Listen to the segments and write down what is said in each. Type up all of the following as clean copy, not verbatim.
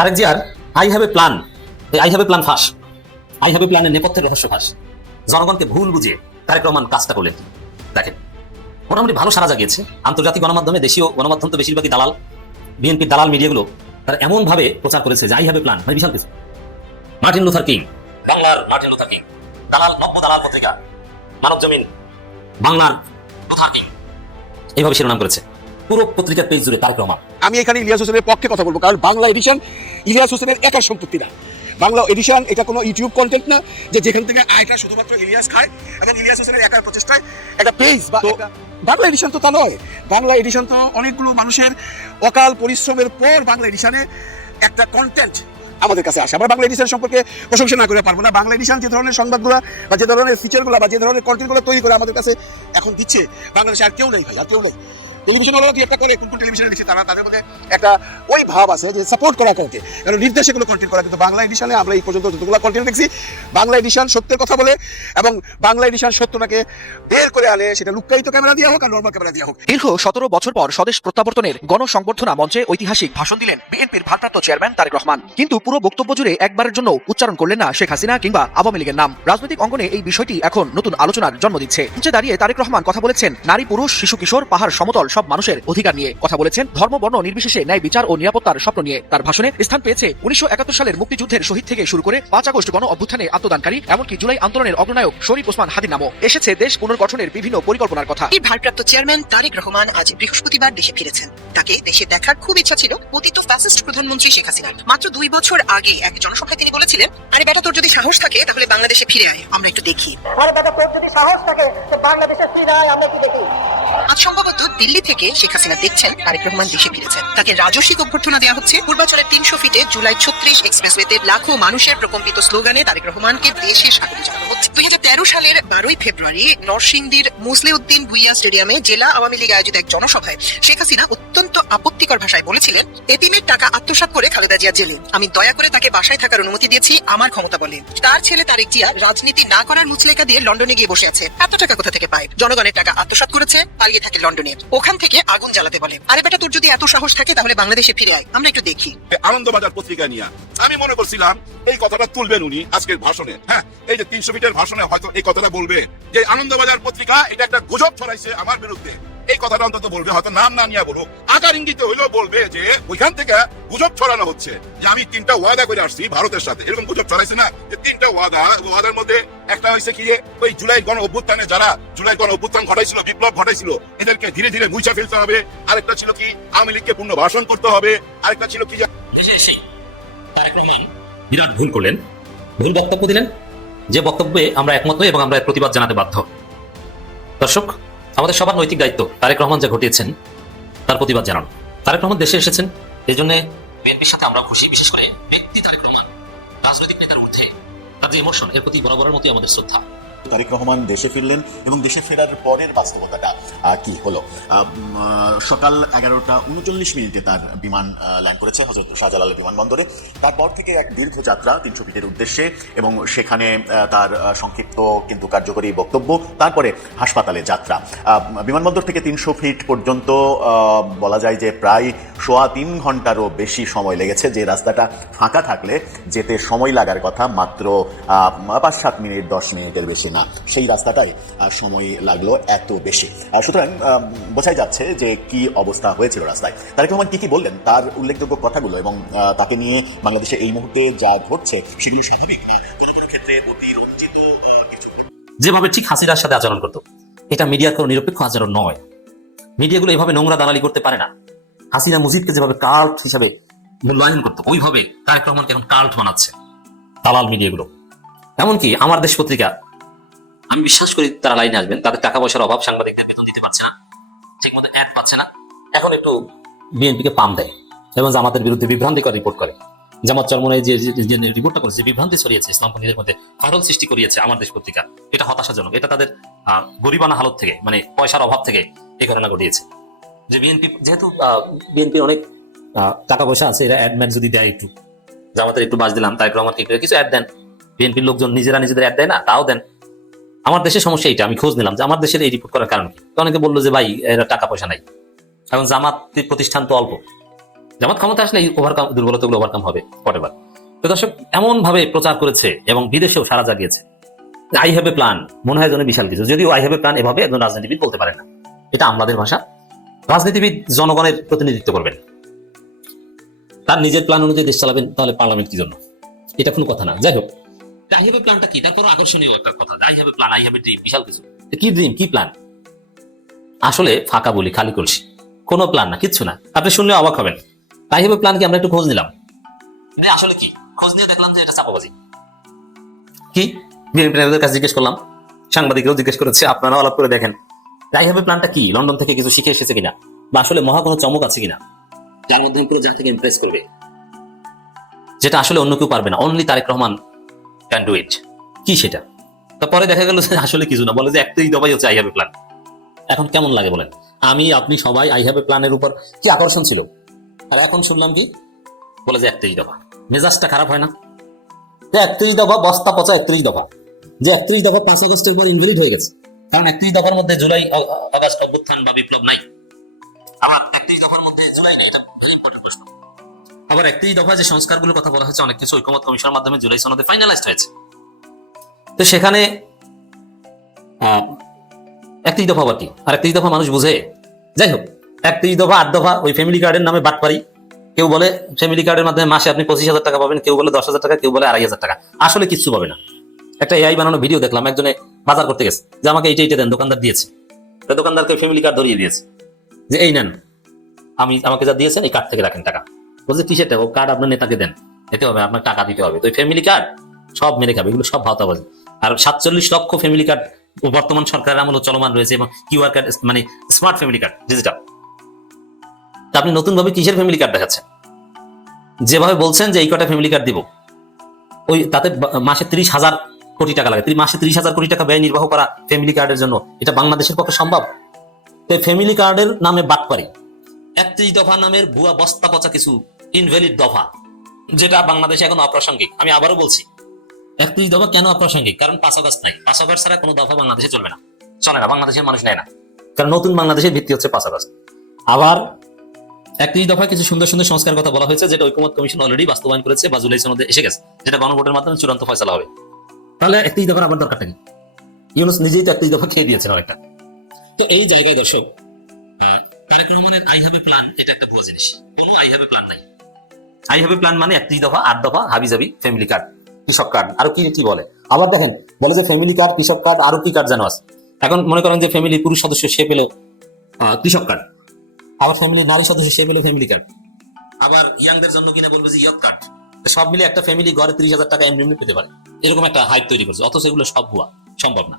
আরেক জিয়ার I have a plan, I have a plan ফাঁস, আই হ্যাভ এ প্ল্যানের নেপথ্যের রহস্য ফাঁস। জনগণকে ভুল বুঝিয়ে তারেক রহমান কাজটা করলেন। দেখেন, মোটামুটি ভালো সাড়া জাগিয়েছে আন্তর্জাতিক গণমাধ্যমে, দেশীয় গণমাধ্যম তো বেশিরভাগই দালাল, বিএনপির দালাল মিডিয়াগুলো তারা এমন ভাবে প্রচার করেছে যে আই হ্যাভ এ প্ল্যান, মানে বিশাল কিছু। মার্টিন লুথার কিং, বাংলার মার্টিন লুথার কিং, দালাল নব্য দালাল পত্রিকা মানব জমিন, বাংলার লুথার কিং, এইভাবে শিরোনাম করেছে পুরো পত্রিকার পেজ জুড়ে তারেক রহমান। আমি এখানে ইলিয়াস হোসেনের পক্ষে কথা বলবো, কারণ বাংলা এডিশন ইলিয়াস হোসেনের একার সম্পত্তি না। বাংলা এডিশন এটা কোনো ইউটিউব কন্টেন্ট না যে যেখান থেকে আয়টা শুধুমাত্র ইলিয়াস খায় এবং ইলিয়াস হোসেনের একার প্রচেষ্টায় একটা পেজ বা বাংলা এডিশন তো তা নয়। বাংলা এডিশন তো অনেকগুলো মানুষের অকাল পরিশ্রমের পর বাংলা এডিশনে একটা কন্টেন্ট আমাদের কাছে আসে। আমরা বাংলা এডিশন সম্পর্কে প্রশংসা না করে পারবো না। বাংলা এডিশন যে ধরনের সংবাদগুলো বা যে ধরনের ফিচারগুলো বা যে ধরনের কন্টেন্টগুলো তৈরি করে আমাদের কাছে এখন দিচ্ছে, বাংলাদেশে আর কেউ নেই ভাই, আর কেউ নেই। টেলিভিশন ওরা একটা করে কোন টেলিভিশনে দিচ্ছে তারা, তাদের মধ্যে একটা ওই ভাব আছে যে সাপোর্ট করা কাউকে, কারণ নির্দেশে কোনো কন্টেন্ট করা। কিন্তু বাংলা এডিশনে আমরা এই পর্যন্ত যতগুলো কন্টেন্ট দেখছি, বাংলা এডিশন সত্যের কথা বলে এবং বাংলা এডিশন সত্যটাকে বের করে আনে, সেটা লুক্কায়িত ক্যামেরা দিয়ে হোক আর নর্মাল ক্যামেরা দিয়ে হোক। দীর্ঘ 17 বছর পর স্বদেশ প্রত্যাবর্তনের গণসংবর্ধনা মঞ্চে ঐতিহাসিক ভাষণ দিলেন বিএনপির ভারপ্রাপ্ত চেয়ারম্যান তারেক রহমান। কিন্তু পুরো বক্তব্য জুড়ে একবারের জন্য উচ্চারণ করলেন না শেখ হাসিনা কিংবা আওয়ামী লীগের নাম। রাজনৈতিক অঙ্গনে এই বিষয়টি এখন নতুন আলোচনার জন্ম দিচ্ছে। মঞ্চে দাঁড়িয়ে তারেক রহমান কথা বলেছেন নারী, পুরুষ, শিশু, কিশোর, পাহাড়, সমতল সব মানুষের অধিকার নিয়ে। কথা বলেছেন ধর্ম, বর্ণ নির্বিশেষে ন্যায় বিচার ও নিরাপত্তার স্বপ্ন নিয়ে। তার ভাষণে স্থান পেয়েছে 1971 সালের মুক্তিযুদ্ধের শহীদ থেকে শুরু করে 5 আগস্ট গণ অভ্যুত্থানে আত্মদানকারী, এমনকি জুলাই আন্দোলনের অগ্রনায়ক শরীফ ওসমান হাদির নামও। এসেছে দেশ পুনর্গঠনের বিভিন্ন পরিকল্পনার কথা। ভারপ্রাপ্ত চেয়ারম্যান তারেক রহমান আজ বৃহস্পতিবার দেশে ফিরেছেন। তাকে দেশে দেখার খুব ইচ্ছা ছিল পতিত ফ্যাসিস্ট প্রধানমন্ত্রী শেখ হাসিনার। মাত্র 2 বছর আগে এক জনসভায় তিনি বলেছিলেন, আরে বেটা, তোর যদি সাহস থাকে তাহলে বাংলাদেশে ফিরে আয়, আমরা একটু দেখি। আরে বেটা, তোর যদি সাহস থাকে তো বাংলাদেশে ফিরে আয়, আমরা একটু দেখি। আজ সম্ভবত দিল্লি থেকে শেখ হাসিনা দেখছেন তারেক রহমান দেশে ফিরেছেন। তাকে রাজস্বিক অভ্যর্থনা দেওয়া হচ্ছে। পূর্বাচলের 300 ফিটে জুলাই 36 এক্সপ্রেসওয়েতে লাখো মানুষের প্রকম্পিত স্লোগানে তারেক রহমানকে দেশে স্বাগত জানানো হচ্ছে। 2013 সালের 12 ফেব্রুয়ারি নরসিংদীর মুসলিউদ্দিন ভুইয়া স্টেডিয়ামে জেলা আওয়ামী লীগ আয়োজিত এক জনসভায় শেখ হাসিনা অত্যন্ত আপত্তিকর ভাষায় বলেছিলেন, এতিমের টাকা আত্মসাৎ করে খালেদা জিয়া জেলে, আমি দয়া করে তাকে বাসায় থাকার অনুমতি দিয়েছি আমার ক্ষমতা বলে। তার ছেলে তারেক জিয়া রাজনীতি না করার মুচলেখা দিয়ে লন্ডনে গিয়ে বসে আছে। এত টাকা কোথা থেকে পায়? জনগণের টাকা আত্মসাৎ করেছে, পালিয়ে থাকে লন্ডনে, ওখান থেকে আগুন জ্বালাতে বলে। আরে বেটা, তোর যদি এত সাহস থাকে তাহলে বাংলাদেশে ফিরে আয়, আমরা একটু দেখি। আনন্দবাজার পত্রিকা নিয়ে আমি মনে করছিলাম এই কথাটা তুলবেন উনি আজকের ভাষণে। হ্যাঁ, এই যে 300 ফিটের ভাষণে হয়তো এই কথাটা বলবে যে আনন্দবাজার পত্রিকা এটা একটা গুজব ছড়াইছে আমার বিরুদ্ধে। এই কথাটা অন্তত বলবে, হয়তো নাম না নিয়ে বলুক, আকার ইঙ্গিতে হইলেও বলবে যে ওইখান থেকে গুজব ছড়ানো হচ্ছে যে আমি 3টা ওয়াদা করে আসছি ভারতের সাথে। এরকম গুজব ছড়াইছে না যে 3টা ওয়াদার মধ্যে একটা হয়েছে কি, ওই জুলাই গণ অভ্যুত্থানে যারা জুলাই গণ অভ্যুত্থান ঘটাইছিল, বিপ্লব ঘটাইছিল, এদেরকে ধীরে ধীরে মুছে ফেলতে হবে। আরেকটা ছিল কি, আওয়ামী লীগকে পূর্ণ ভাষণ করতে হবে। আরেকটা ছিল কি, তারেক রহমান বিরাট ভুল করলেন, ভুল বক্তব্য দিলেন, যে বক্তব্যে আমরা একমত হই এবং আমরা প্রতিবাদ জানাতে বাধ্য। দর্শক, আমাদের সবার নৈতিক দায়িত্ব তারেক রহমান যা ঘটিয়েছেন তার প্রতিবাদ জানানো। তারেক রহমান দেশে এসেছেন, এই জন্য বিএনপির সাথে আমরা খুশি। বিশেষ করে ব্যক্তি তারেক রহমান, রাজনৈতিক নেতার ঊর্ধ্বে তার যে ইমোশন, এর প্রতি বরাবরের মতোই আমাদের শ্রদ্ধা। তারেক রহমান দেশে ফিরলেন এবং দেশে ফেরার পরের বাস্তবতাটা কি হলো। সকাল 11:39 তার বিমান ল্যান্ড করেছে হযরত শাহজালাল বিমানবন্দরে। তারপর থেকে এক দীর্ঘ যাত্রা 300 ফিটের উদ্দেশ্যে এবং সেখানে তার সংক্ষিপ্ত কিন্তু কার্যকরী বক্তব্য, তারপরে হাসপাতালে যাত্রা। বিমানবন্দর থেকে 300 ফিট পর্যন্ত বলা যায় যে প্রায় 3.25 ঘন্টারও বেশি সময় লেগেছে। যে রাস্তাটা ফাঁকা থাকলে যেতে সময় লাগার কথা মাত্র 5-7 মিনিট, 10 মিনিটের বেশি না, সেই রাস্তাটাই সময় লাগলো এত বেশি। সুতরাং বোঝাই যাচ্ছে যে কি অবস্থা হয়েছিল রাস্তায়। তারেক রহমান কি বললেন, তার উল্লেখযোগ্য কথাগুলো এবং তাকে নিয়ে বাংলাদেশে এই মুহূর্তে যা ঘটছে সেগুলো স্বাভাবিক না, কোনো কোনো ক্ষেত্রে অতিরঞ্জিত কিছু। যেভাবে ঠিক হাসিনার সাথে আচরণ করতো, এটা মিডিয়ার কোনো নিরপেক্ষ আচরণ নয়। মিডিয়াগুলো এভাবে নোংরা দালালি করতে পারে না। হাসিনা মুজিবকে যেভাবে কাল্ট হিসাবে মূল্যায়ন করতো, ওইভাবে তারেক রহমানকে এখন কাল্ট বানাচ্ছে দালাল মিডিয়াগুলো। এমনকি আমার দেশ পত্রিকা, আমি বিশ্বাস করি তারা লাইনে আসবেন, তাদের টাকা পয়সার অভাব, সাংবাদিকদের বেতন দিতে পারছে না, ঠিক মতো অ্যাড পাচ্ছে না, এখন একটু বিএনপিকে পাম দেয় এবং জামাতের বিরুদ্ধে বিভ্রান্তিকর রিপোর্ট করে। জামাত চরমনায় যে রিপোর্টটা করেছে, যে বিভ্রান্তি ছড়িয়েছে, ইসলামপন্থীদের মধ্যে ফাটল সৃষ্টি করিয়েছে আমার দেশ পত্রিকা, এটা হতাশাজনক। এটা তাদের গরিবানা হালত থেকে, মানে পয়সার অভাব থেকে এই ঘটনা ঘটিয়েছে। যে বিএনপি, যেহেতু বিএনপির অনেক টাকা পয়সা আছে, এরা অ্যাড ম্যান যদি দেয়, একটু জামাতের একটু বাজ দিলাম, তারেক রহমানকে কিছু অ্যাড দেন। বিএনপির লোকজন নিজেরা নিজেদের অ্যাড দেয় না, তাও দেন। আমার দেশের সমস্যা এইটা। আমি খোঁজ নিলাম যে আমার দেশের এই রিপোর্ট করার কারণ কি। অনেকে বললো যে ভাই এরা টাকা পয়সা নাই, এখন জামাত প্রতিষ্ঠান তো অল্প, জামাত ক্ষমতা আসলে এই দুর্বলতাগুলো ওভারকাম হবে পরের। তো দর্শক এমন ভাবে প্রচার করেছে এবং বিদেশেও সারা জাগিয়েছে, আই হ্যাভ এ প্ল্যান মনে হয় যেন বিশাল কিছু, যদিও আই হ্যাভ এ প্ল্যান এভাবে একজন রাজনীতিবিদ বলতে পারে না, এটা আমলাদের ভাষা। রাজনীতিবিদ জনগণের প্রতিনিধিত্ব করবেন, তার নিজের প্ল্যান অনুযায়ী দেশ চালাবেন, তাহলে পার্লামেন্ট কি জন্য? এটা কোনো কথা না। যাই হোক, আই হ্যাভ এ প্ল্যানটা কি, তারপর আকর্ষণীয় একটা কথা, I have a plan, I have a dream, বিশাল কিছু। কি ড্রিম, কি প্ল্যান? আসলে ফাঁকা বলি, খালি কলসি, কোনো প্ল্যান না, কিচ্ছু না। আপনি শুনলে অবাক হবেন। আই হ্যাভ এ প্ল্যান কি, আমরা একটু খোঁজ নিলাম, আসলে কি খোঁজ নিয়ে দেখলাম যে এটা চাপাবাজি। কি বিএনপি নেতাদের কাছে জিজ্ঞেস করলাম, সাংবাদিকরাও জিজ্ঞেস করেছে, আপনারাও আলাপ করে দেখেন আই হ্যাভ এ প্ল্যানটা কি, লন্ডন থেকে কিছু শিখে এসেছে কিনা, বা আসলে মহা কোনো চমক আছে কিনা যার মধ্যে পুরো জাতিকে থেকে ইমপ্রেস করবে, যেটা আসলে অন্য কেউ পারবে না, only Tarique Rahman can do it. কি সেটা? তারপরে দেখা গেল যে আসলে কিছু না, বলে যে একটাই দফাই হচ্ছে আই হ্যাভ এ প্ল্যান। এখন কেমন লাগে বলেন? আমি আপনি সবাই আই হ্যাভ এ প্ল্যানের উপর কি আকর্ষণ ছিল, আর এখন শুনলাম কি বলে যে 31 দফা। মেজাজটা খারাপ হয় না? 31 দফা বস্তা পচা 31 দফা, যে 31 দফা 5 আগস্টের পর ইনভ্যালিড হয়ে গেছে, কারণ 31 দফার মধ্যে জুলাই আগস্ট অভ্যুত্থান বা বিপ্লব নাই। আবার 31 দফার মধ্যে জুলাই নাই, এটা ইম্পর্টেন্ট প্রশ্ন। আবার 31 দফা যে সংস্কারগুলোর কথা বলা হয়েছে, অনেক কিছু ঐকমত্য কমিশনের মাধ্যমে জুলাই সনদে ফাইনালাইজড হয়েছে। তো সেখানে 31 দফা আবার কি, আর 31 দফা মানুষ বুঝে? যাই হোক, 31 দফা 8 দফা ওই ফ্যামিলি কার্ডের নামে বাটপারি। কেউ বলে ফ্যামিলি কার্ডের মাধ্যমে মাসে আপনি 25,000 টাকা পাবেন, কেউ বলে 10,000 টাকা, কেউ বলে 2,500 টাকা। আসলে কিচ্ছু পাবে না। একটা এআই বানানো ভিডিও দেখলাম, একজনে বাজার করতে গেছে, যে আমাকে এইটা দেন, দোকানদার দিয়েছে, দোকানদারকে ফ্যামিলি কার্ড ধরিয়ে দিয়েছে, যে এই নেন, আমাকে যা দিয়েছেন এই কার্ড থেকে রাখেন টাকা। বলছে কিসের টাকা? কার্ড আপনার নেতাকে দেন, দিতে হবে, আপনার টাকা দিতে হবে। তো ফ্যামিলি কার্ড সব মেরে খাবে, এগুলো সব ভাওতাবাজি। আর 47 লক্ষ ফ্যামিলি কার্ড বর্তমান সরকারের আমল চলমান রয়েছে, এবং কিউআর কার্ড মানে স্মার্ট ফ্যামিলি কার্ড, ডিজিটাল। তা আপনি নতুন ভাবে কিসের ফ্যামিলি কার্ড দেখাচ্ছেন? যেভাবে বলছেন যে এই কটা ফ্যামিলি কার্ড দিব, ওই তাতে মাসে 30,000 কোটি টাকা লাগে, মাসে 30,000 কোটি টাকা ব্যয় নির্বাহ করা ফ্যামিলি কার্ডের জন্য, এটা বাংলাদেশের পক্ষে সম্ভব? ফ্যামিলি কার্ডের নামে বাটপারি, 31 দফা নামের ভুয়া বস্তা পচা কিছু ইনভ্যালিড দফা, যেটা বাংলাদেশে এখন অপ্রাসঙ্গিক। আমি আবারও বলছি, 31 দফা কেন অপ্রাসঙ্গিক? কারণ 5 আগস্ট নাই। 5 আগস্ট ছাড়া কোনো দফা বাংলাদেশে চলবে না, চলে না, বাংলাদেশের মানুষ নেয় না, কারণ নতুন বাংলাদেশের ভিত্তি হচ্ছে 5 আগস্ট। আবার 31 দফায় কিছু সুন্দর সুন্দর সংস্কার কথা বলা হয়েছে, যেটা ঐকমত্য কমিশন অলরেডি বাস্তবায়ন করেছে বা জুলাই সনদে এসে গেছে, যেটা গণভোটের মাধ্যমে চূড়ান্ত ফয়সালা হবে। তাহলে 31 দফার আবার দরকারটা কি? ইউনূস নিজেই তো 31 দফা খেয়ে দিয়েছেন অনেকটা। তো এই জায়গায় দর্শক, তারেক রহমানের আই হ্যাভ এ প্ল্যান, এটা একটা ভুয়া জিনিস। কোনো আই হ্যাভ এ প্ল্যান নাই। আই হ্যাভ এ প্ল্যান মানে 31 দফা, 8 দফা, হাবিজাবি, ফ্যামিলি কার্ড, কৃষক কার্ড, আরো কি কি বলে। আবার দেখেন, বলে যে ফ্যামিলি কার্ড, কৃষক কার্ড, আরো কি কার্ড জানো আছে। এখন মনে করেন যে ফ্যামিলি পুরুষ সদস্য, সে পেল কৃষক কার্ড। আবার ফ্যামিলি নারী সদস্য, সে পেল ফ্যামিলি কার্ড। আবার ইয়াংদের জন্য কিনা বলবে যে ইয়ক কার্ড। সব মিলে একটা ফ্যামিলি ঘরে 30,000 টাকা এমনি এমনি পেতে পারে, এরকম একটা হাইপ তৈরি করছে। অথচ এগুলো সব ভুয়া, সম্ভব না।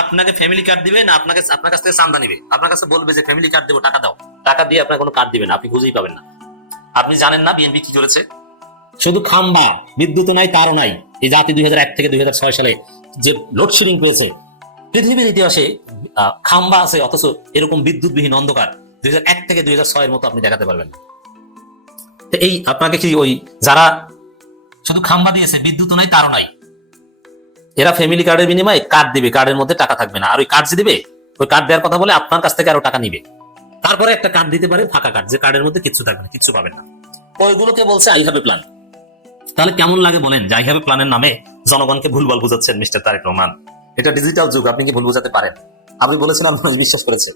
আপনাকে ফ্যামিলি কার্ড দিবে না, আপনার কাছ থেকে চান্দা নিবে, আপনার কাছে বলবে যে ফ্যামিলি কার্ড দেবো, টাকা দাও, টাকা দিয়ে আপনার কোনো কার্ড দিবে না, আপনি খুঁজেই পাবেন না। আপনি জানেন না বিএনপি কি করেছে? শুধু খাম্বা, বিদ্যুৎ নাই, তারও নাই। এই জাতি 2001 থেকে 2006 সালে যে লোডশেডিং পেয়েছে, পৃথিবীর ইতিহাসে খাম্বা আছে, অথচ এরকম বিদ্যুৎবিহীন অন্ধকার 2001 থেকে 2006 এর মতো আপনি দেখাতে পারবেন না। এই আপনাকে কি ওই যারা শুধু খাম্বা দিয়েছে, বিদ্যুৎ নাই, তারও নাই, এরা ফ্যামিলি কার্ডের বিনিময়ে কার্ড দিবে, কার্ডের মধ্যে টাকা থাকবে না। আর ওই কার্ড যে দিবে, ওই কার্ড দেওয়ার কথা বলে আপনার কাছ থেকে আরো টাকা নিবে। তারপরে একটা কার্ড দিতে পারে, ফাঁকা কার্ড, যে কার্ডের মধ্যে কিছু থাকবে না, কিছু পাবেন না। ওইগুলোকে বলছে আই হ্যাভ এ প্ল্যান। তাহলে কেমন লাগে বলেন যে আই হ্যাভ এ প্ল্যানের নামে জনগণকে ভুলভাল বুঝাচ্ছেন মিস্টার তারেক রহমান? এটা ডিজিটাল যুগ, আপনি কি ভুল বুঝাতে পারেন? আপনি বলেছিলেন, মানুষ বিশ্বাস করেছে।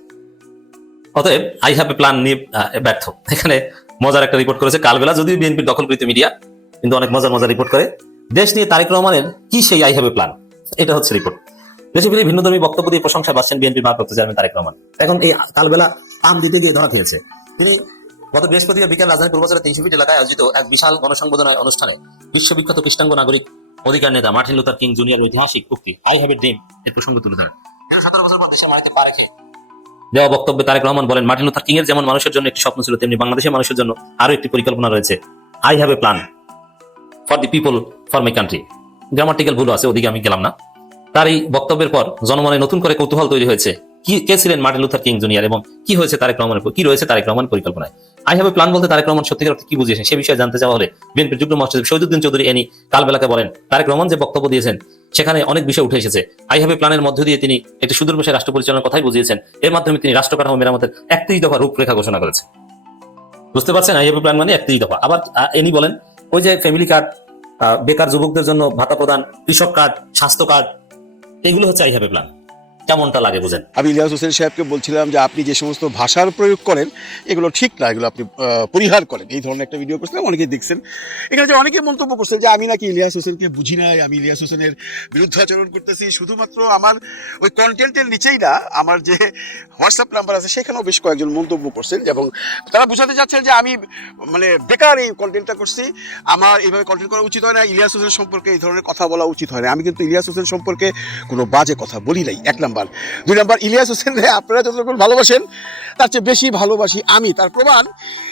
অতএব আই হ্যাভ এ প্ল্যান নিয়ে ব্যর্থ। এখানে মজার একটা রিপোর্ট করেছে কালবেলা, যদিও বিএনপির দখলকৃত মিডিয়া, কিন্তু অনেক মজার রিপোর্ট করে। দেশ নিয়ে তারেক রহমানের কি সেই আই হ্যাভ এ প্ল্যান, এটা হচ্ছে রিপোর্ট। দেশে ফিরে ভিন্নধর্মী বক্তব্য দিয়ে প্রশংসা পাচ্ছেন বিএনপির ভারপ্রাপ্ত চেয়ারম্যান তারেক রহমান। এখন এই কালবেলা আম দিতে দিয়ে ধরা খেয়েছে। তিনি গত বৃহস্পতিবার বিকেল রাজধানী পূর্বাচলের 300 ফিট এলাকায় আয়োজিত এক বিশাল গণসংবর্ধনা অনুষ্ঠানে বিশ্ববিখ্যাত কৃষ্ণাঙ্গ নাগরিক অধিকার নেতা মার্টিন লুথার কিং জুনিয়র ঐতিহাসিক উক্তি আই হ্যাভ এ ড্রিম এর প্রসঙ্গ তুলে ধরেন। 17 বছর পর দেশের মাটিতে পা রেখে দেওয়া বক্তব্যে তারেক রহমান বলেন, মার্টিন লুথার কিং এর যেমন মানুষের জন্য একটি স্বপ্ন ছিল, তেমনি বাংলাদেশের মানুষের জন্য আরো একটি পরিকল্পনা রয়েছে। I have a plan for the people, for my country. Grammatical ভুল আছে, ওদিকে আমি গেলাম না। তার এই বক্তব্যের পর জনমনে নতুন করে কৌতূহল তৈরি হয়েছে, কে ছিলেন মার্টিন লুথার কিং জুনিয়র এবং কি হয়েছে তারেক রহমানের, কি রয়েছে তারেক রহমান পরিকল্পনায়। আই হ্যাভ এ প্ল্যান বলতে তারেক রহমান সত্যিকার অর্থে কি বুঝিয়েছেন সে বিষয়ে জানতে চাওয়া হলে বিএনপির যুগ্ম মহাসচিব শহীদুদ্দিন চৌধুরী এনি কালবেলাকে বলেন, তারেক রহমান যে বক্তব্য দিয়েছেন সেখানে অনেক বিষয় উঠে এসেছে। আই হ্যাভ এ প্ল্যানের মধ্য দিয়ে তিনি একটি সুদূরপ্রসারী রাষ্ট্র পরিচালনার কথাই বুঝিয়েছেন। এর মাধ্যমে তিনি রাষ্ট্র কাঠামো মেরামতের 31 দফা রূপরেখা ঘোষণা করেছেন। বুঝতে পারছেন? আইএফএ প্ল্যান মানে 31 দফা। আবার এনি বলেন ওই যে ফ্যামিলি কার্ড, বেকার যুবকদের জন্য ভাতা প্রদান, কৃষক কার্ড, স্বাস্থ্য কার্ড, এগুলো হচ্ছে আইএফএ প্ল্যান। কেমনটা লাগে বুঝেন? আমি ইলিয়াস হোসেন সাহেবকে বলছিলাম যে আপনি যে সমস্ত ভাষার প্রয়োগ করেন এগুলো ঠিক না, এগুলো আপনি পরিহার করেন। এই ধরনের একটা ভিডিও করছিলাম, অনেকেই দেখছেন। এখানে যে অনেকে মন্তব্য করছেন যে আমি নাকি ইলিয়াস হোসেনকে বুঝি নাই, আমি ইলিয়াস হোসেনের বিরুদ্ধে আচরণ করতেছি। শুধুমাত্র আমার ওই কন্টেন্টের নিচেই না, আমার যে হোয়াটসঅ্যাপ নাম্বার আছে সেখানেও বেশ কয়েকজন মন্তব্য করছেন এবং তারা বোঝাতে চাচ্ছেন যে আমি মানে বেকার এই কন্টেন্টটা করছি, আমার এইভাবে কন্টেন্ট করা উচিত হয় না, ইলিয়াস হোসেন সম্পর্কে এই ধরনের কথা বলা উচিত হয় না। আমি কিন্তু ইলিয়াস হোসেন সম্পর্কে কোনো বাজে কথা বলি নাই, এক নাম্বার। দুই নাম্বার, ইলিয়াস হোসেন আপনারা যতটুকু ভালোবাসেন তার চেয়ে বেশি ভালোবাসি আমি। তার প্রমাণ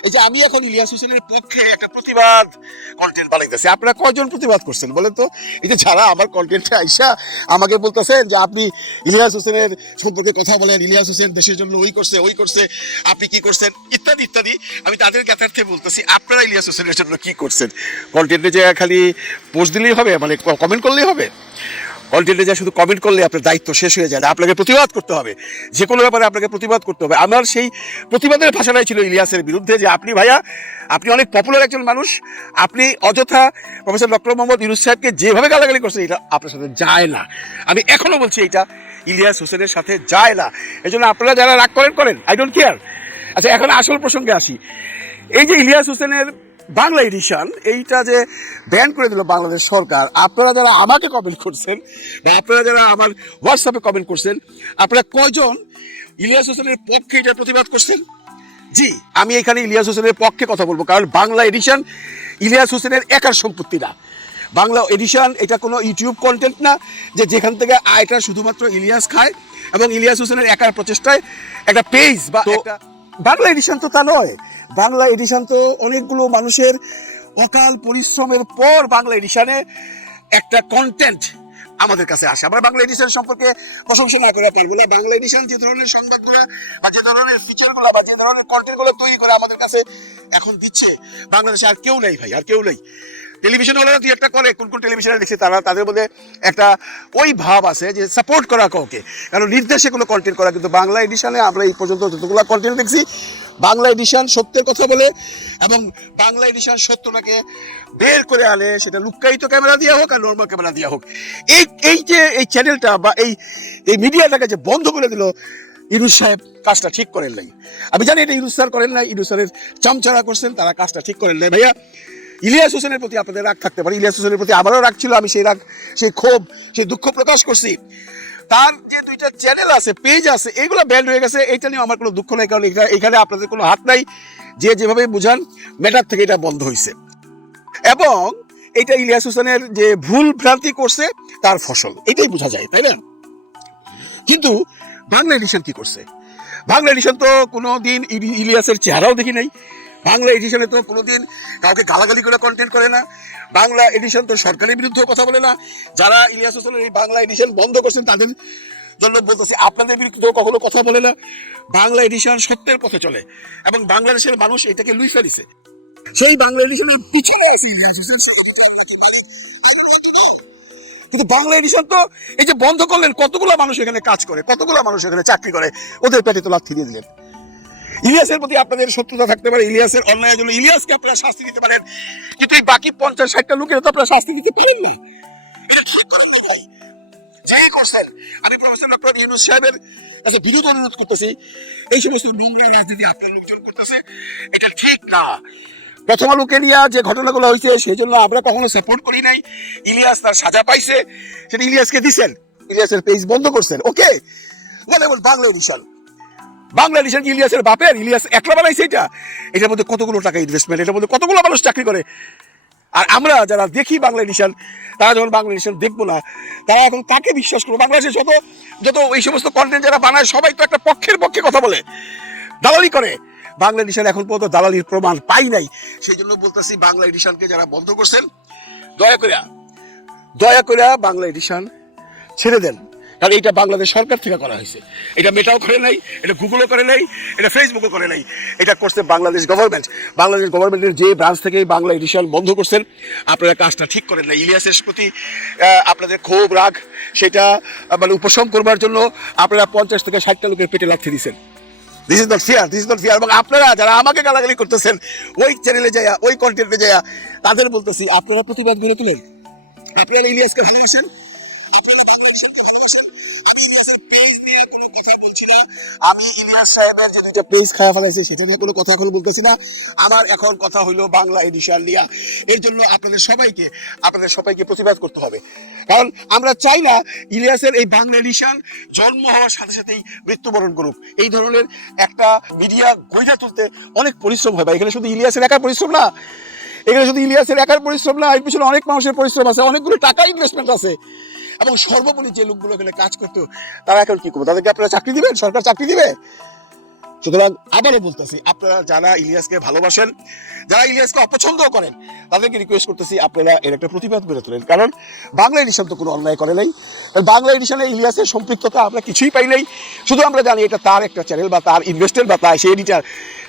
এই যে আমি এখন ইলিয়াস হোসেনের পক্ষে একটা প্রতিবাদ কন্টেন্ট বানাইতেছি। আপনারা কয়জন প্রতিবাদ করছেন বলেন তো? এই যে যারা আমার কন্টেন্টে আইসা আমাকে বলতেছেন যে আপনি ইলিয়াস হোসেনের সম্পর্কে কথা বলেন, ইলিয়াস হোসেন দেশের জন্য ওই করছে, আপনি কি করছেন ইত্যাদি ইত্যাদি, আমি তাদের জ্ঞাতার্থে বলতেছি আপনারা ইলিয়াস হোসেনের জন্য কি করছেন? কন্টেন্টে যে খালি পোস্ট দিলেই হবে, মানে কমেন্ট করলেই হবে? কন্টেন্টে যা শুধু কমেন্ট করলে আপনার দায়িত্ব শেষ হয়ে যায় না, আপনাকে প্রতিবাদ করতে হবে। যে কোনো ব্যাপারে আপনাকে প্রতিবাদ করতে হবে। আমার সেই প্রতিবাদের ভাষাটাই ছিল ইলিয়াসের বিরুদ্ধে যে আপনি ভাইয়া, আপনি অনেক পপুলার একজন মানুষ, আপনি অযথা প্রফেসর ডক্টর মোহাম্মদ ইউনূস সাহেবকে যেভাবে গালাগালি করছেন এটা আপনার সাথে যায় না। আমি এখনো বলছি এটা ইলিয়াস হোসেনের সাথে যায় না। এই জন্য আপনারা যারা রাগ করেন, আই ডোন্ট কেয়ার। আচ্ছা, এখন আসল প্রসঙ্গে আসি। এই যে ইলিয়াস হোসেনের বাংলা এডিশন এইটা যে ব্যান করে দিল বাংলাদেশ সরকার, আপনারা যারা আমাকে কমেন্ট করছেন বা আপনারা যারা আমার হোয়াটসঅ্যাপে কমেন্ট করছেন, আপনারা কয়জন ইলিয়াস হোসেনের পক্ষে এটা প্রতিবাদ করছেন? জি, আমি এখানে ইলিয়াস হোসেনের পক্ষে কথা বলবো, কারণ বাংলা এডিশন ইলিয়াস হোসেনের একার সম্পত্তি না। বাংলা এডিশন এটা কোনো ইউটিউব কন্টেন্ট না যে যেখান থেকে আয়টা শুধুমাত্র ইলিয়াস খায় এবং ইলিয়াস হোসেনের একার প্রচেষ্টায় একটা পেজ বা একটা বাংলা এডিশন তো তা নয়। বাংলা এডিশন তো অনেকগুলো মানুষের অকাল পরিশ্রমের পর বাংলা এডিশনে একটা কন্টেন্ট আমাদের কাছে আসে। আমরা বাংলা এডিশন সম্পর্কে প্রশংসা না করে পারবো না। বাংলা এডিশন যে ধরনের সংবাদগুলো বা যে ধরনের ফিচারগুলো বা যে ধরনের কন্টেন্টগুলো তৈরি করে আমাদের কাছে এখন দিচ্ছে, বাংলাদেশে আর কেউ নেই ভাই, আর কেউ নেই। টেলিভিশন ওরা দুই একটা করে, কোন টেলিভিশনে দেখছি তাদের মধ্যে একটা ওই ভাব আছে যে সাপোর্ট করা কাউকে, কারণ নির্দেশে কোনো কন্টেন্ট করা। কিন্তু বাংলা এডিশনে আমরা এই পর্যন্ত যতগুলো কন্টেন্ট দেখছি, বাংলা এডিশন সত্যের কথা বলে এবং বাংলা এডিশন সত্যটাকে বের করে আনে, সেটা লুক্কায়িত ক্যামেরা দিয়ে হোক আর নর্মাল ক্যামেরা দিয়ে হোক। এই যে এই চ্যানেলটা বা এই মিডিয়াটাকে যে বন্ধ করে দিল ইউনূস সাহেব, কাজটা ঠিক করেন নাই। আমি জানি এটা ইউনূস স্যার করেন নাই, ইউনূস স্যারের চামচারা করছেন, তারা কাজটা ঠিক করেন নাই। ভাইয়া, ইলিয়াস হোসেনের প্রতি আপনাদের রাগ থাকতে পারে, ইলিয়াস হোসেনের প্রতি আমারও রাগ ছিল। আমি সেই রাগ, সেই ক্ষোভ, সেই দুঃখ প্রকাশ করছি। তার যে দুইটা চ্যানেল আছে, পেজ আছে, এগুলো ব্যান্ড হয়ে গেছে, এইটা নিয়ে আমার কোনো দুঃখ নাই, কারণ এখানে আপনাদের কোনো হাত নাই। যে যেভাবে বুঝান ম্যাটার থেকে এটা বন্ধ হয়েছে এবং এটা ইলিয়াস হোসেনের যে ভুল ভ্রান্তি করছে তার ফসল, এটাই বোঝা যায়, তাই না? কিন্তু বাংলা এডিশন কি করছে? বাংলা এডিশন তো কোনোদিন ইলিয়াসের চেহারাও দেখি নাই। বাংলা এডিশনে তো কোনোদিন কাউকে গালাগালি করে কন্টেন্ট করে না। বাংলা এডিশন তো সরকারের বিরুদ্ধেও কথা বলে না। যারা ইলিয়াস হোসেনের এই বাংলা এডিশন বন্ধ করছেন তাদের জন্য বলতেছি, আপনাদের বিরুদ্ধেও কখনো কথা বলে না। বাংলা এডিশন সত্যের পথে চলে এবং বাংলাদেশের মানুষ এটাকে লুইফা দিছে। সেই বাংলা এডিশনের পিছনে আছে ইলিয়াস হোসেন। কিন্তু বাংলা এডিশন তো এই যে বন্ধ করলেন, কতগুলো মানুষ এখানে কাজ করে, কতগুলো মানুষ এখানে চাকরি করে, ওদের পেটে তো লাথি দিয়ে দিলেন। ইলিয়াসের প্রতি আপনাদের শত্রুতা থাকতে পারে, ইলিয়াসের অন্যায়ের জন্য ইলিয়াসকে আপনারা শাস্তি দিতে পারেন, কিন্তু এই বাকি 50-60টা লোকের তো আপনারা শাস্তি দিতে পারেন না। যাই করছেন, আমি প্রফেসর ডক্টর ইউনূস সাহেবের কাছে বিরোধ অনুরোধ করতেছি, এই সমস্ত নোংরা রাজনীতি আপনার লোকজন করতেছে, এটা ঠিক না। প্রথম আলোকে নিয়ে যে ঘটনাগুলো হয়েছে সেই জন্য আমরা কখনো সাপোর্ট করি নাই। ইলিয়াস তার সাজা পাইছে, সেটা ইলিয়াসকে দিচ্ছেন, ইলিয়াসের পেজ বন্ধ করছেন, ওকে। বাংলা এডিশন, বাংলা এডিশন কি ইলিয়াসের বাপের? ইলিয়াস একলা বানাইছে এটা? এটার মধ্যে কতগুলো টাকা ইনভেস্টমেন্ট, এটার মধ্যে কতগুলো মানুষ চাকরি করে। আর আমরা যারা দেখি বাংলা এডিশন, তারা যখন বাংলা এডিশন দেখবো না, তারা এখন কাকে বিশ্বাস করবো? বাংলাদেশে যত এই সমস্ত কন্টেন্ট যারা বানায় সবাই তো একটা পক্ষের পক্ষে কথা বলে, দালালি করে। বাংলা এডিশন এখন পর্যন্ত দালালির প্রমাণ পাই নাই। সেই জন্য বলতেছি, বাংলা এডিশনকে যারা বন্ধ করছেন, দয়া করে বাংলা এডিশন ছেড়ে দেন। কারণ এটা বাংলাদেশ সরকার থেকে করা হয়েছে, এটা মেটাও করে নাই, এটা গুগলও করে নাই, এটা ফেসবুকও করে নাই, এটা করছে বাংলাদেশ গভর্নমেন্ট। বাংলাদেশ গভর্নমেন্টের যে ব্রাঞ্চ থেকে বাংলা এডিশন বন্ধ করছেন, আপনারা কাজটা ঠিক করেন না। ইলিয়াসের প্রতি আপনাদের ক্ষোভ রাগ সেটা মানে উপশম করবার জন্য আপনারা 50 থেকে 60টা লোকের পেটে লাথি দিচ্ছেন। This is not fair. এবং আপনারা যারা আমাকে গালাগালি করতেছেন ওই চ্যানেলে যায়া, ওই কন্টেন্টে যায়া, তাদের বলতেছি আপনারা প্রতিবাদ গড়ে তুলেন। আপনারা ইলিয়াসকে ভালোবাসেন, আপনারা বাংলাদেশকে ভালোবাসেন। আমি ইলিয়াসের পেজ নিয়ে কোনো কথা বলছি না, আমি ইলিয়াস সাহেবের যে দুইটা পেজ খাওয়া ফেলাইছে সেটা নিয়ে কোনো কথা এখন বলতেছি না। আমার এখন কথা হলো বাংলা এডিশন নিয়ে। এর জন্য আপনাদের সবাইকে প্রতিবাদ করতে হবে, কারণ আমরা চাই না ইলিয়াসের এই বাংলা এডিশন জন্ম হওয়ার সাথে সাথেই মৃত্যুবরণ করুক। এই ধরনের একটা মিডিয়া গইরা তুলতে অনেক পরিশ্রম হয় ভাই। এখানে শুধু ইলিয়াসের একার পরিশ্রম না, এর পিছনে অনেক মানুষের পরিশ্রম আছে, অনেকগুলো টাকা ইনভেস্টমেন্ট আছে। এবং সর্বোপরি যে লোকগুলো এখানে কাজ করতো তারা এখন কি করবো? তাদেরকে আপনারা চাকরি দিবেন? সরকার চাকরি দিবে? সুতরাং আবারও বলতেছি, আপনারা যারা ইলিয়াসকে ভালোবাসেন, যারা ইলিয়াসকে অপছন্দ করেন, তাদেরকে রিকোয়েস্ট করতেছি আপনারা এর একটা প্রতিবাদ করে তোলেন। কারণ বাংলা এডিশন তো কোনো অন্যায় করে নাই। বাংলা এডিশনে ইলিয়াসের সম্পৃক্ততা আমরা কিছুই পাই নাই। শুধু আমরা জানি এটা তার একটা চ্যানেল বা তার ইনভেস্টের বা তার সে এডিটার,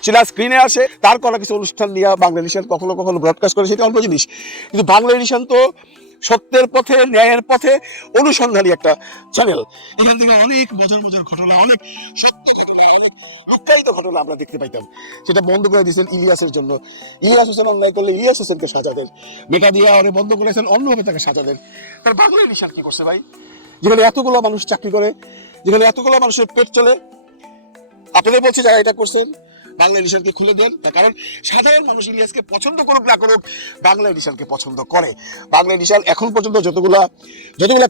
সেটা স্ক্রিনে আসে, তার করা কিছু অনুষ্ঠান নিয়ে বাংলা এডিশন কখনো কখনো ব্রডকাস্ট করে, সেটা অল্প জিনিস। কিন্তু বাংলা এডিশন তো সত্যের পথে, ন্যায়ের পথে অনুসন্ধানী একটা চ্যানেল। এখান থেকে অনেক মজার ঘটনা, অনেক সত্য ঘটনা, অনেক লুক্কায়িত ঘটনা আমরা দেখতে পাইতাম। সেটা বন্ধ করে দিয়েছেন ইলিয়াসের জন্য। ইলিয়াস হোসেন অন্যায় করলে ইলিয়াস হোসেনকে সাজা দেন, মেটা দিয়ে অনেক বন্ধ করেছেন, অন্যভাবে তাকে সাজা দেন। তার বাংলা এডিশন কি করছে ভাই? যেখানে এতগুলো মানুষ চাকরি করে, যেখানে এতগুলো মানুষের পেট চলে, আপনাদের বলছি যারা এটা করছেন বাংলা এডিশনকে খুলে দেন। তার কারণ সাধারণ মানুষ ইলিয়াসকে পছন্দ করুক না করুক, বাংলা এডিশনকে পছন্দ করে। বাংলা এডিশন এখন পর্যন্ত যতগুলা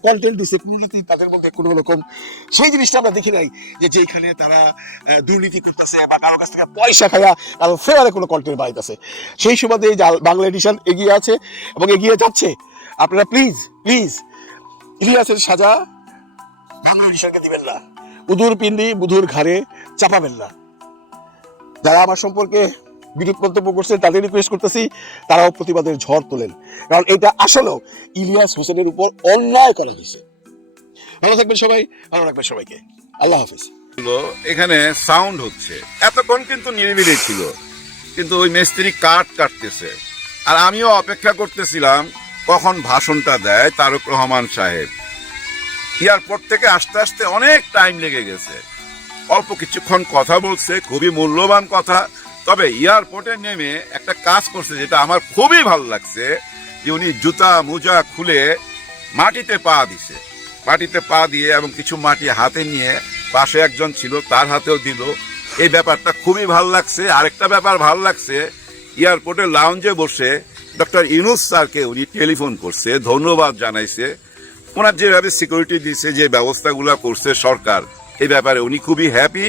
কন্টেন্ট দিচ্ছে, তাদের মধ্যে কোনো রকম সেই জিনিসটা আমরা দেখি নাই যে যেখানে তারা দুর্নীতি করতেছে বা কারো কাছ থেকে পয়সা খায়া কারো ফেরারে কোনো কন্টেন্ট বাড়িতেছে। সেই সুবাদে বাংলা এডিশন এগিয়ে আছে এবং এগিয়ে যাচ্ছে। আপনারা প্লিজ ইলিয়াসের সাজা বাংলা এডিশনকে দিবেন না, উদুর পিন্ডি বুধুর ঘাড়ে চাপাবেন না। যারা আমার সম্পর্কে বিরূপ মন্তব্য করছেন তাদের রিকোয়েস্ট করতেছি তারাও প্রতিবাদের ঝড় তোলেন, কারণ এটা আসলেও ইলিয়াস হোসেনের উপর অন্যায় করা হয়েছে। ভালো থাকবেন সবাই, ভালো রাখবেন সবাইকে। আল্লাহ হাফিজ। এখানে সাউন্ড হচ্ছে, এতক্ষণ কিন্তু নিরিবিলি ছিল, কিন্তু ওই মিস্ত্রি কাঠ কাটতেছে। আর আমিও অপেক্ষা করতেছিলাম কখন ভাষণটা দেয় তারক রহমান সাহেব। এয়ারপোর্ট থেকে আসতে আসতে অনেক টাইম লেগে গেছে। অল্প কিছুক্ষণ কথা বলছে, খুবই মূল্যবান কথা। তবে এয়ারপোর্টে নেমে একটা কাজ করছে যেটা আমার খুবই ভালো লাগছে, যে উনি জুতা মোজা খুলে মাটিতে পা দিছে। মাটিতে পা দিয়ে এবং কিছু মাটি হাতে নিয়ে পাশে একজন ছিল তার হাতেও দিল। এই ব্যাপারটা খুবই ভালো লাগছে। আরেকটা ব্যাপার ভালো লাগছে, এয়ারপোর্টের লাউঞ্জে বসে ডক্টর ইউনূস স্যারকে উনি টেলিফোন করছে, ধন্যবাদ জানাইছে। ওনার যেভাবে সিকিউরিটি দিচ্ছে, যে ব্যবস্থাগুলো করছে সরকার, এই ব্যাপারে উনি খুবই হ্যাপি,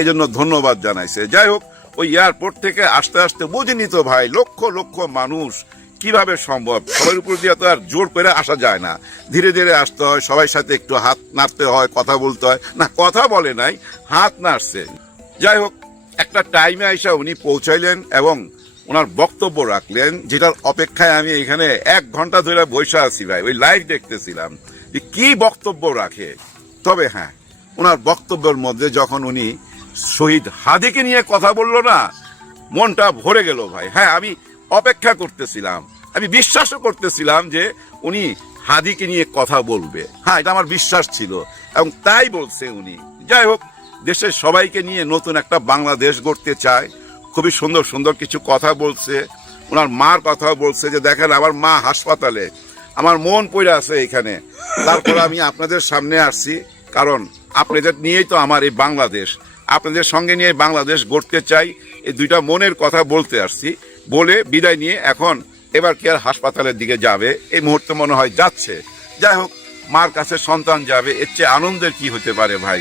এই জন্য ধন্যবাদ জানাইছে। যাই হোক, ওই এয়ারপোর্ট থেকে আসতে আসতে বুঝিনি তো ভাই, লক্ষ লক্ষ মানুষ, কিভাবে সম্ভব? সবার উপর দিয়ে তো আর জোর করে আসা যায় না, ধীরে ধীরে আসতে হয়, সবাই সাথে একটু হাত নাড়তে হয়, কথা বলতে হয়। না, কথা বলে নাই, হাত নাড়ছে। যাই হোক, একটা টাইমে আইসা উনি পৌঁছাইলেন এবং ওনার বক্তব্য রাখলেন, যেটার অপেক্ষায় আমি এখানে 1 ঘন্টা ধরে বসে আছি ভাই, ওই লাইভ দেখতেছিলাম যে কি বক্তব্য রাখে। তবে হ্যাঁ, ওনার বক্তব্যের মধ্যে যখন উনি শহীদ হাদিকে নিয়ে কথা বললো না, মনটা ভরে গেল ভাই। হ্যাঁ, আমি অপেক্ষা করতেছিলাম, আমি বিশ্বাসও করতেছিলাম যে উনি হাদিকে নিয়ে কথা বলবে। হ্যাঁ, এটা আমার বিশ্বাস ছিল এবং তাই বলছে উনি। যাই হোক, দেশের সবাইকে নিয়ে নতুন একটা বাংলাদেশ গড়তে চায়। খুবই সুন্দর সুন্দর কিছু কথা বলছে। ওনার মার কথা বলছে যে দেখেন আমার মা হাসপাতালে, আমার মন পড়ে আছে এখানে। তারপর আমি আপনাদের সামনে আসছি, কারণ আপনাদের নিয়েই তো আমার এই বাংলাদেশ, আপনাদের সঙ্গে নিয়ে বাংলাদেশ গড়তে চাই। এই দুইটা মনের কথা বলতে আসছি। বলে বিদায় নিয়ে এখন এবার কি আর হাসপাতালের দিকে যাবে? এই মুহূর্তে মনে হয় যাচ্ছে। যাই হোক, মার কাছে সন্তান যাবে, এর চেয়ে আনন্দের কি হতে পারে ভাই?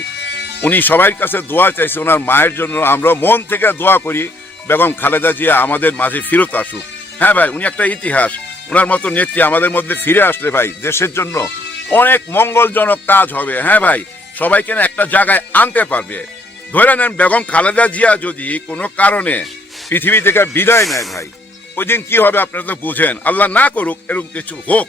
উনি সবার কাছে দোয়া চাইছে ওনার মায়ের জন্য। আমরা মন থেকে দোয়া করি বেগম খালেদা জিয়া আমাদের মাঝে ফিরত আসুক। হ্যাঁ ভাই, উনি একটা ইতিহাস। ওনার মতো নেত্রী আমাদের মধ্যে ফিরে আসলে ভাই দেশের জন্য অনেক মঙ্গলজনক কাজ হবে। হ্যাঁ ভাই, সবাইকে একটা জায়গায় আনতে পারবে। ধরে নেন বেগম খালেদা জিয়া যদি কোনো কারণে পৃথিবী থেকে বিদায় নেয় ভাই, ওই দিন কি হবে আপনারা তো বুঝেন। আল্লাহ না করুক এরকম কিছু হোক,